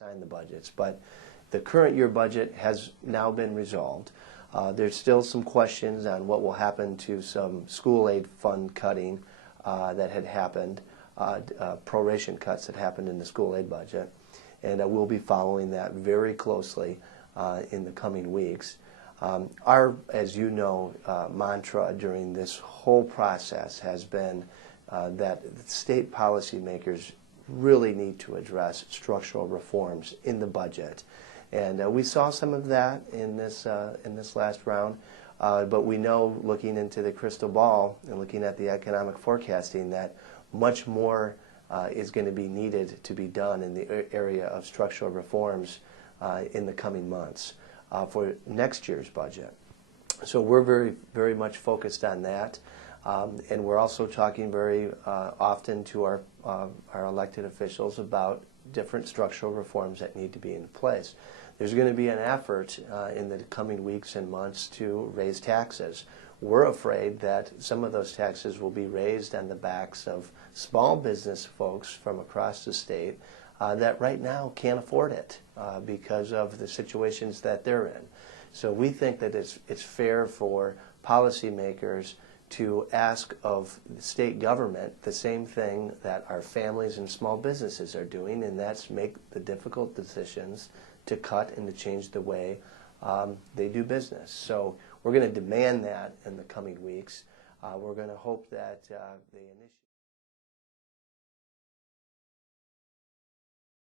sign the budgets, but the current year budget has now been resolved. There's still some questions on what will happen to some school aid fund cutting that had happened, proration cuts that happened in the school aid budget, and we'll be following that very closely in the coming weeks. Our, as you know, mantra during this whole process has been that state policymakers really need to address structural reforms in the budget. And we saw some of that in this last round, but we know, looking into the crystal ball and looking at the economic forecasting, that much more is going to be needed to be done in the area of structural reforms in the coming months for next year's budget. So we're very much focused on that. And we're also talking very often to our elected officials about different structural reforms that need to be in place. There's going to be an effort in the coming weeks and months to raise taxes. We're afraid that some of those taxes will be raised on the backs of small business folks from across the state that right now can't afford it because of the situations that they're in. So we think that it's fair for policymakers to ask of the state government the same thing that our families and small businesses are doing, and that's make the difficult decisions to cut and to change the way they do business. So we're going to demand that in the coming weeks. We're going to hope that they initiate